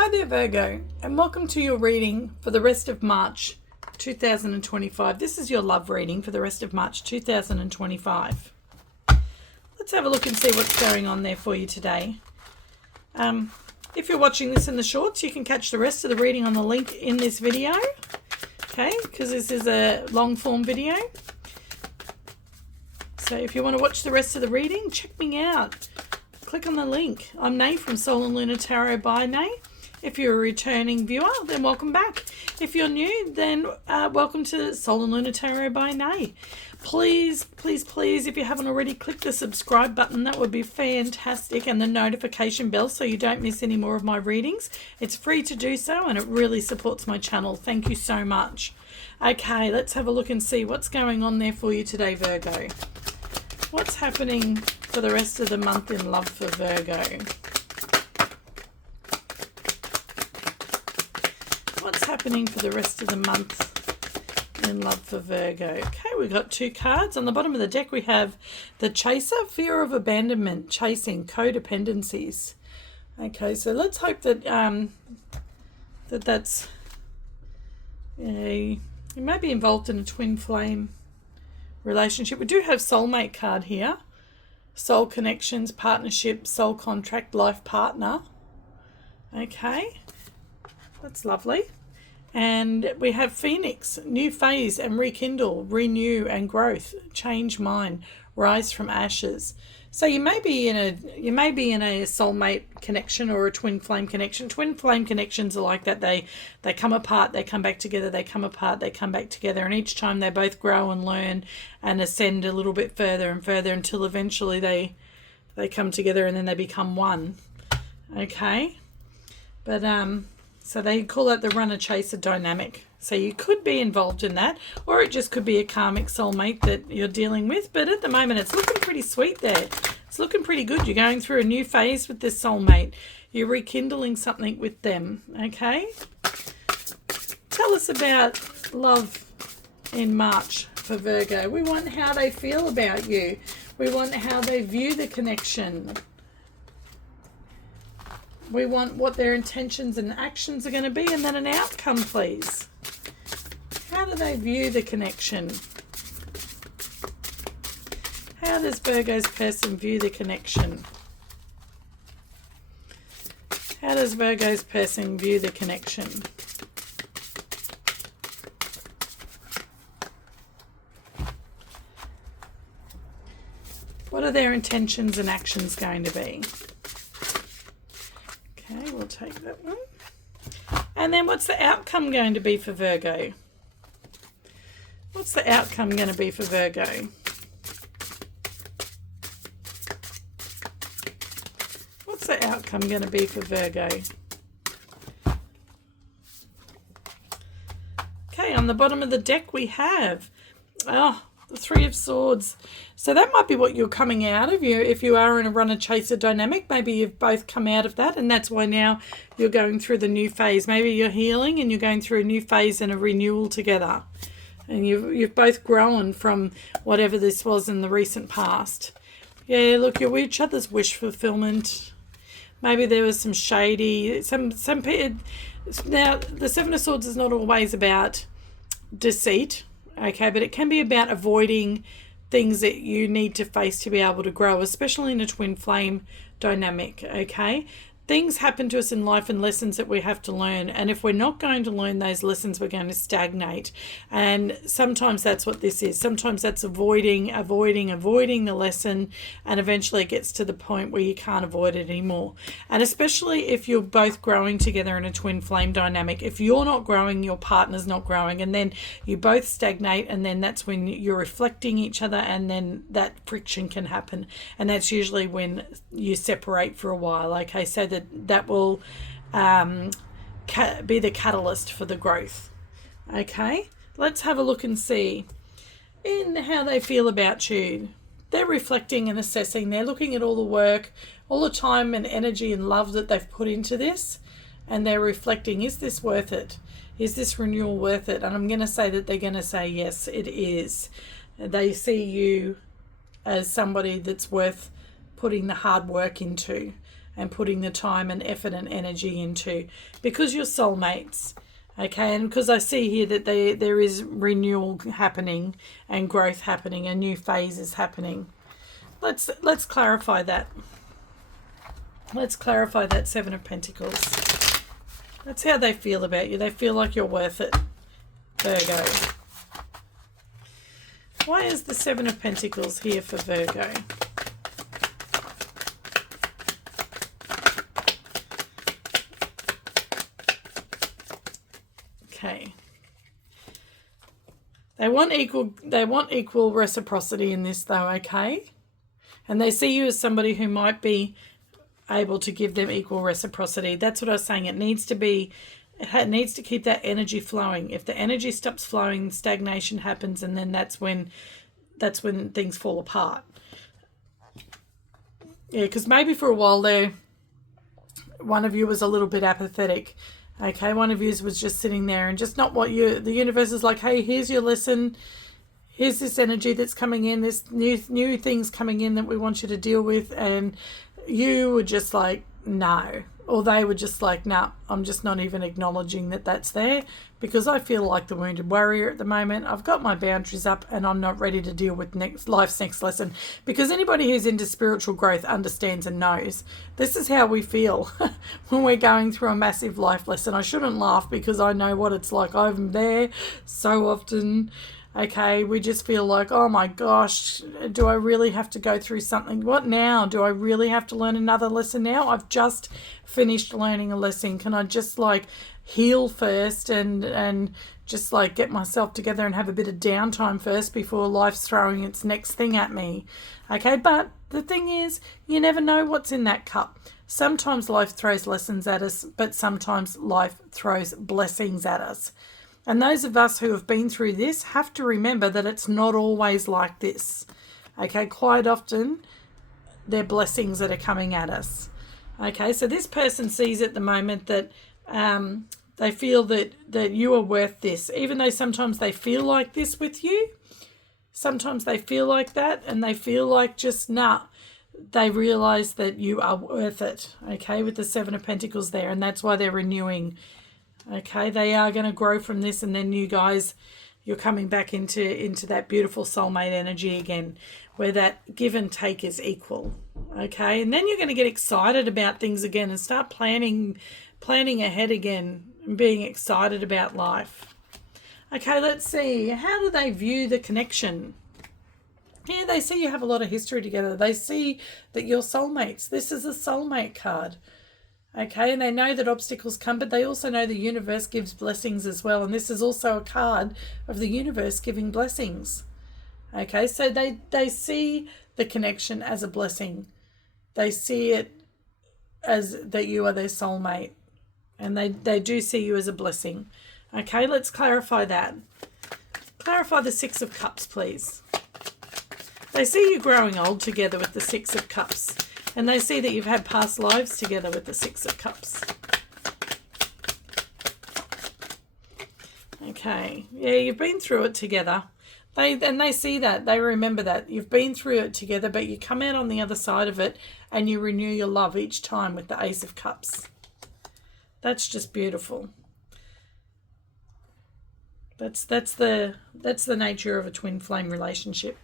Hi there, Virgo, and welcome to your reading for the rest of March 2025. This is your love reading for the rest of March 2025. Let's have a look and see what's going on there for you today. If you're watching this in the shorts, you can catch the rest of the reading on the link in this video, okay, because this is a long form video. So if you want to watch the rest of the reading, check me out. Click on the link. I'm Nay from Sol and Lunar Tarot by Nay. If you're a returning viewer, then welcome back. If you're new, then welcome to Sol and Lunar Tarot by Nay. Please, please, please, if you haven't already, click the subscribe button. That would be fantastic. And the notification bell so you don't miss any more of my readings. It's free to do so and it really supports my channel. Thank you so much. Okay, let's have a look and see what's going on there for you today, Virgo. What's happening for the rest of the month in love for Virgo? What's happening for the rest of the month in love for Virgo? Okay, we've got two cards. On the bottom of the deck, we have the Chaser, fear of abandonment, chasing, codependencies. Okay, so let's hope that that's you may be involved in a twin flame relationship. We do have soulmate card here. Soul connections, partnership, soul contract, life partner. Okay, that's lovely. And we have Phoenix, new phase and rekindle, renew and growth, change mind, rise from ashes. So you may be in a soulmate connection or a twin flame connection. Twin flame connections are like that. They come apart, they come back together, they come apart, they come back together, and each time they both grow and learn and ascend a little bit further and further until eventually they come together and then they become one. Okay? But so they call that the runner-chaser dynamic. So you could be involved in that, or it just could be a karmic soulmate that you're dealing with. But at the moment, it's looking pretty sweet there. It's looking pretty good. You're going through a new phase with this soulmate. You're rekindling something with them, okay? Tell us about love in March for Virgo. We want how they feel about you. We want how they view the connection. We want what their intentions and actions are going to be, and then an outcome, please. How do they view the connection? How does Virgo's person view the connection? How does Virgo's person view the connection? What are their intentions and actions going to be? Okay, we'll take that one. And then what's the outcome going to be for Virgo? What's the outcome going to be for Virgo? What's the outcome going to be for Virgo? Okay, on the bottom of the deck we have the Three of Swords. So that might be what you're coming out of. If you are in a runner-chaser dynamic, maybe you've both come out of that, and that's why now you're going through the new phase. Maybe you're healing and you're going through a new phase and a renewal together. And you've both grown from whatever this was in the recent past. Yeah, look, you're each other's wish fulfillment. Maybe there was some shady... Now, the Seven of Swords is not always about deceit. Okay, but it can be about avoiding things that you need to face to be able to grow, especially in a twin flame dynamic, okay? Things happen to us in life and lessons that we have to learn. And if we're not going to learn those lessons, we're going to stagnate. And sometimes that's what this is. Sometimes that's avoiding the lesson. And eventually it gets to the point where you can't avoid it anymore. And especially if you're both growing together in a twin flame dynamic. If you're not growing, your partner's not growing. And then you both stagnate. And then that's when you're reflecting each other. And then that friction can happen. And that's usually when you separate for a while. Okay, so that will be the catalyst for the growth. Okay, let's have a look and see in how they feel about you. They're reflecting and assessing. They're looking at all the work, all the time and energy and love that they've put into this, and they're reflecting, is this worth it? Is this renewal worth it? And I'm going to say that they're going to say yes, it is. They see you as somebody that's worth putting the hard work into. and putting the time and effort and energy into, because you're soulmates. Okay, and because I see here that there is renewal happening and growth happening, and new phases happening. Let's clarify that. Let's clarify that Seven of Pentacles. That's how they feel about you. They feel like you're worth it, Virgo. Why is the Seven of Pentacles here for Virgo? Okay. They want equal reciprocity in this though, okay? And they see you as somebody who might be able to give them equal reciprocity. That's what I was saying. It needs to keep that energy flowing. If the energy stops flowing, stagnation happens, and then that's when things fall apart. Yeah, because maybe for a while there, one of you was a little bit apathetic. Okay, one of you was just sitting there and just not what the universe is like, hey, here's your lesson. Here's this energy that's coming in, this new things coming in that we want you to deal with. And you were just like, no. Or they were just like, nah, I'm just not even acknowledging that that's there, because I feel like the wounded warrior at the moment. I've got my boundaries up and I'm not ready to deal with life's next lesson. Because anybody who's into spiritual growth understands and knows this is how we feel when we're going through a massive life lesson. I shouldn't laugh because I know what it's like. I'm there so often. Okay, we just feel like, oh my gosh, do I really have to go through something? What now? Do I really have to learn another lesson now? I've just finished learning a lesson. Can I just like heal first and just like get myself together and have a bit of downtime first before life's throwing its next thing at me? Okay, but the thing is, you never know what's in that cup. Sometimes life throws lessons at us, but sometimes life throws blessings at us. And those of us who have been through this have to remember that it's not always like this. Okay, quite often they're blessings that are coming at us. Okay, so this person sees at the moment that they feel that you are worth this, even though sometimes they feel like this with you. Sometimes they feel like that and they feel like just, nah, they realize that you are worth it. Okay, with the Seven of Pentacles there, and that's why they're renewing. Okay, they are going to grow from this, and then you guys, you're coming back into that beautiful soulmate energy again, where that give and take is equal. Okay, and then you're going to get excited about things again and start planning ahead again and being excited about life. Okay, let's see. How do they view the connection? Yeah, they see you have a lot of history together. They see that you're soulmates. This is a soulmate card. Okay, and they know that obstacles come, but they also know the universe gives blessings as well. And this is also a card of the universe giving blessings. Okay, so they see the connection as a blessing. They see it as that you are their soulmate. And they do see you as a blessing. Okay, let's clarify that. Clarify the Six of Cups, please. They see you growing old together with the Six of Cups. And they see that you've had past lives together with the Six of Cups. Okay. Yeah, you've been through it together. They see that. They remember that. You've been through it together, but you come out on the other side of it and you renew your love each time with the Ace of Cups. That's just beautiful. That's the nature of a twin flame relationship.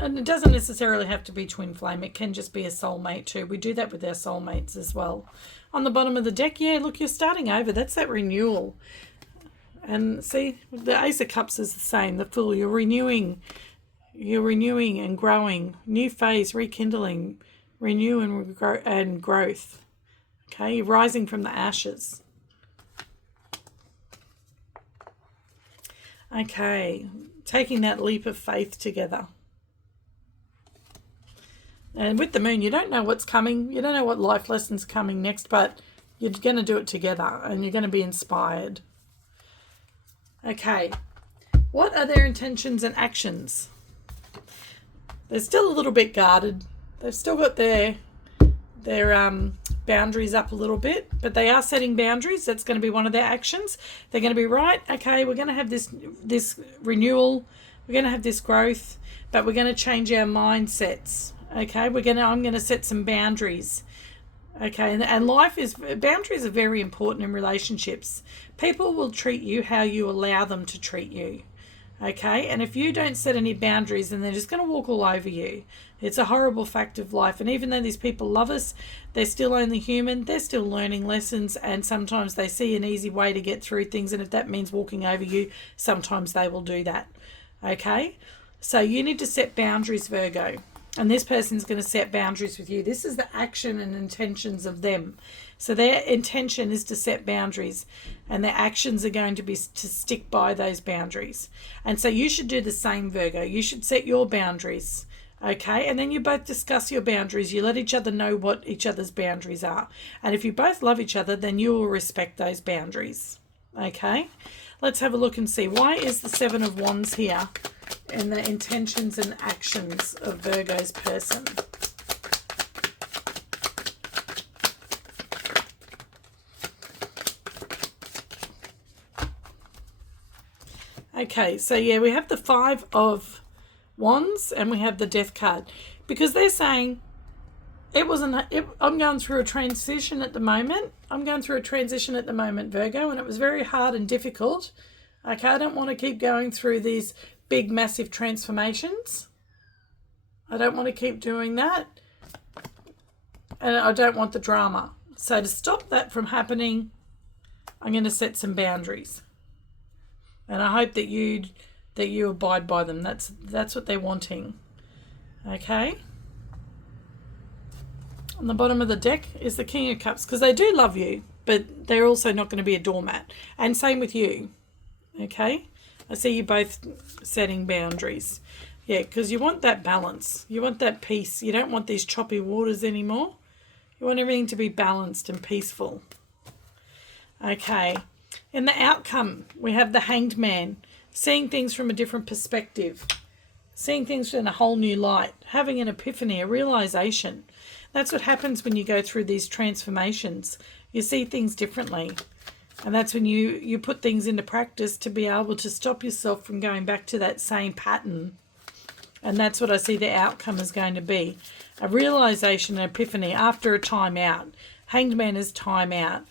And it doesn't necessarily have to be twin flame. It can just be a soulmate too. We do that with our soulmates as well. On the bottom of the deck, yeah, look, you're starting over. That's that renewal. And see, the Ace of Cups is the same. The Fool, you're renewing and growing. New phase, rekindling, renew and growth. Okay, you're rising from the ashes. Okay, taking that leap of faith together. And with the Moon, you don't know what's coming. You don't know what life lesson's coming next, but you're going to do it together and you're going to be inspired. Okay. What are their intentions and actions? They're still a little bit guarded. They've still got their boundaries up a little bit, but they are setting boundaries. That's going to be one of their actions. They're going to be right. Okay, we're going to have this renewal. We're going to have this growth, but we're going to change our mindsets. Okay, I'm gonna set some boundaries. Okay, and boundaries are very important in relationships. People will treat you how you allow them to treat you. Okay, and if you don't set any boundaries, then they're just going to walk all over you. It's a horrible fact of life. And even though these people love us, they're still only human. They're still learning lessons, and sometimes they see an easy way to get through things. And if that means walking over you, sometimes they will do that. Okay, so you need to set boundaries, Virgo. And this person's going to set boundaries with you. This is the action and intentions of them. So their intention is to set boundaries, and their actions are going to be to stick by those boundaries. And so you should do the same, Virgo. You should set your boundaries, okay? And then you both discuss your boundaries. You let each other know what each other's boundaries are. And if you both love each other, then you will respect those boundaries, okay? Let's have a look and see. Why is the Seven of Wands here in the intentions and actions of Virgo's person? Okay, so yeah, we have the Five of Wands and we have the Death card, because they're saying I'm going through a transition at the moment. Virgo, and it was very hard and difficult. Okay, I don't want to keep going through these big, massive transformations. I don't want to keep doing that. And I don't want the drama. So to stop that from happening, I'm going to set some boundaries. And I hope that you abide by them. That's what they're wanting. Okay? On the bottom of the deck is the King of Cups, because they do love you, but they're also not going to be a doormat. And same with you. Okay? I see you both setting boundaries. Yeah, because you want that balance. You want that peace. You don't want these choppy waters anymore. You want everything to be balanced and peaceful. Okay. In the outcome, we have the Hanged Man, seeing things from a different perspective, seeing things in a whole new light, having an epiphany, a realization. That's what happens when you go through these transformations. You see things differently. And that's when you put things into practice to be able to stop yourself from going back to that same pattern. And that's what I see the outcome is going to be. A realization, an epiphany after a time out. Hanged Man is time out.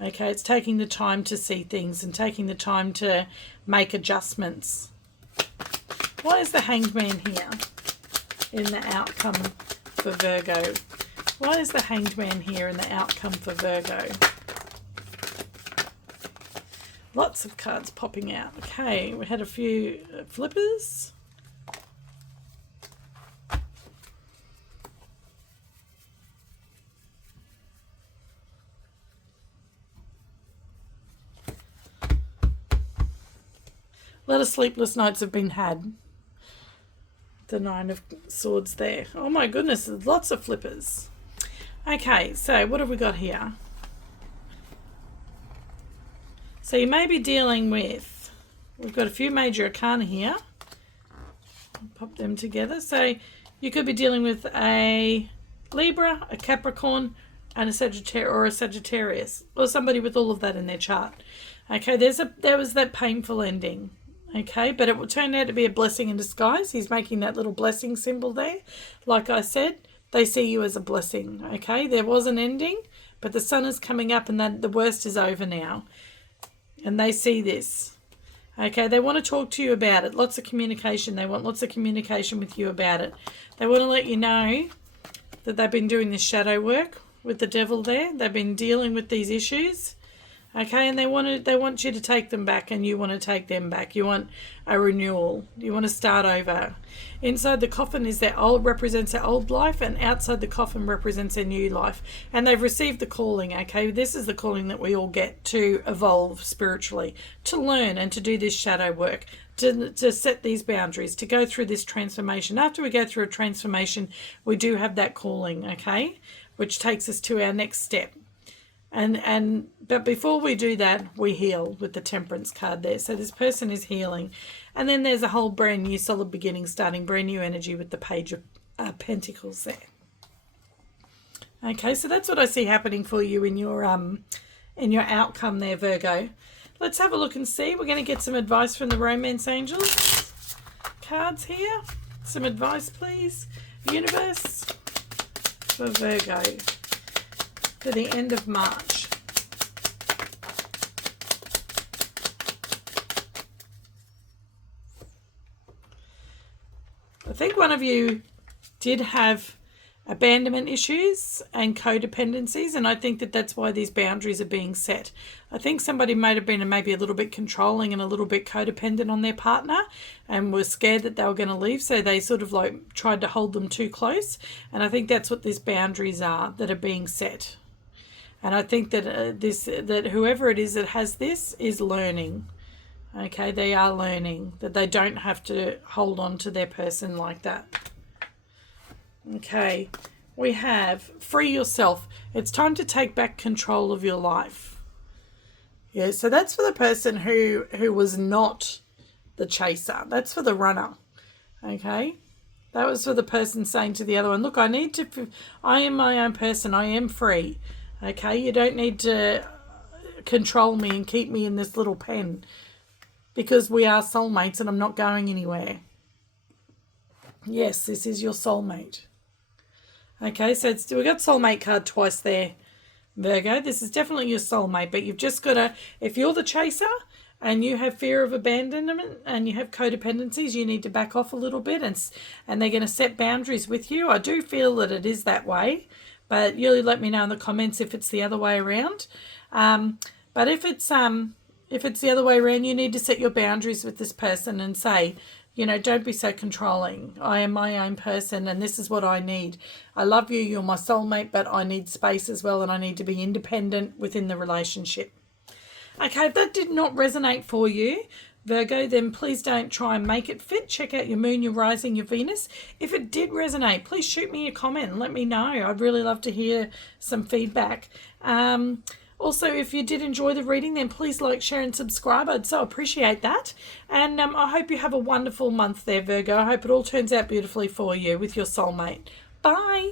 Okay, it's taking the time to see things and taking the time to make adjustments. Why is the Hanged Man here in the outcome for Virgo? Why is the Hanged Man here in the outcome for Virgo? Lots of cards popping out. Okay, we had a few flippers. A lot of sleepless nights have been had. The Nine of Swords there. Oh my goodness, there's lots of flippers. Okay, so what have we got here? So you may be dealing with, we've got a few major arcana here. Pop them together. So you could be dealing with a Libra, a Capricorn, and a Sagittarius, or somebody with all of that in their chart. Okay, there was that painful ending. Okay, but it will turn out to be a blessing in disguise. He's making that little blessing symbol there. Like I said, they see you as a blessing. Okay, there was an ending, but the sun is coming up and the worst is over now. And they see this. Okay, they want to talk to you about it. Lots of communication. They want lots of communication with you about it. They want to let you know that they've been doing this shadow work with the devil there. They've been dealing with these issues. Okay, and they want you to take them back, and you want to take them back. You want a renewal. You want to start over. Inside the coffin represents their old life, and outside the coffin represents their new life. And they've received the calling, okay? This is the calling that we all get to evolve spiritually, to learn and to do this shadow work, to set these boundaries, to go through this transformation. After we go through a transformation, we do have that calling, okay? Which takes us to our next step. But before we do that, we heal with the Temperance card there. So this person is healing. And then there's a whole brand new solid beginning starting, brand new energy with the Page of Pentacles there. Okay, so that's what I see happening for you in your outcome there, Virgo. Let's have a look and see. We're going to get some advice from the Romance Angels cards here. Some advice, please. Universe for Virgo for the end of March. I think one of you did have abandonment issues and codependencies, and I think that that's why these boundaries are being set. I think somebody might have been maybe a little bit controlling and a little bit codependent on their partner and was scared that they were going to leave, so they sort of like tried to hold them too close, and I think that's what these boundaries are that are being set. And I think that that whoever it is that has this is learning. Okay, they are learning that they don't have to hold on to their person like that. Okay, we have free yourself. It's time to take back control of your life. Yeah, so that's for the person who was not the chaser. That's for the runner. Okay, that was for the person saying to the other one, look, I am my own person. I am free. Okay, you don't need to control me and keep me in this little pen because we are soulmates and I'm not going anywhere. Yes, this is your soulmate. Okay, so we got soulmate card twice there, Virgo. This is definitely your soulmate, but you've just got to, if you're the chaser and you have fear of abandonment and you have codependencies, you need to back off a little bit and they're going to set boundaries with you. I do feel that it is that way, but you'll let me know in the comments if it's the other way around. But if it's the other way around, you need to set your boundaries with this person and say, you know, don't be so controlling. I am my own person and this is what I need. I love you, you're my soulmate, but I need space as well and I need to be independent within the relationship. Okay, if that did not resonate for you, Virgo, then please don't try and make it fit. Check out your moon, your rising, your Venus. If it did resonate, please shoot me a comment and let me know. I'd really love to hear some feedback. Also, if you did enjoy the reading, then please like, share and subscribe. I'd so appreciate that. And I hope you have a wonderful month there, Virgo. I hope it all turns out beautifully for you with your soulmate. Bye.